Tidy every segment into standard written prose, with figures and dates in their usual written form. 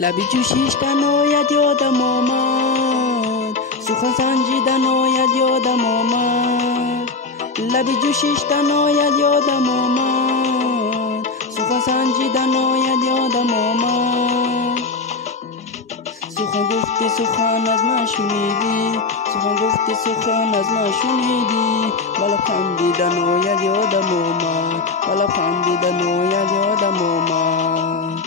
لبی جوشیشتن آید یادم آمد، سخن سنجیدن آید یادم آمد. لبی جوشیشتن آید یادم آمد، سخن سنجیدن آید یادم آمد. سخن گفتی سخن از من شنیدی، سخن گفتی سخن از من شنیدی. بالا خندیدن آید یادم آمد، بالا خندیدن آید یادم آمد.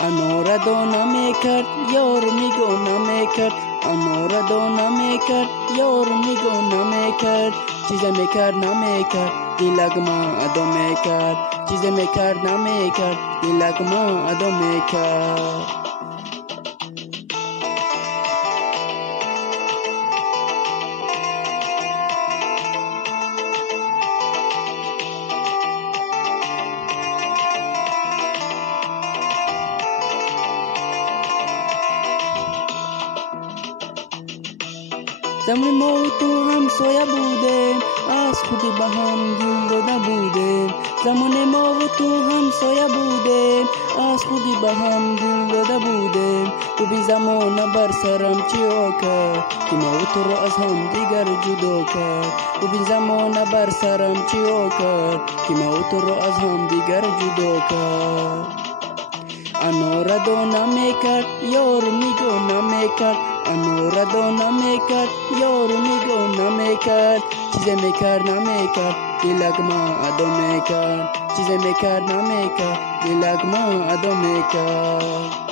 انار دانه میکرد یار نگاه نمیکرد، انار دانه میکرد یار نگاه نمیکرد. چیز میکرد نمیکرد دلک ما ادا میکرد، چیز میکرد نمیکرد دلک ما ادا میکرد. زمان ما و تو همسایه بودیم، از خودی به هم دل داده بودیم. زمان ما و تو همسایه بودیم، از خودی به هم دل داده بودیم. تو بی زمانه بر سرم چیا کرد که ما و تو را از هم دیگر جدا کرد. تو بی زمانه بر سرم چیا کرد که ما و تو را از هم دیگر جدا کرد. انار دانه میکرد یار نگاه نمیکرد، انار دانه میکرد یار نگاه نمیکرد. چیز میکرد نمیکرد دلک ما ادا میکرد، چیز میکرد نمیکرد دلک ما ادا میکرد.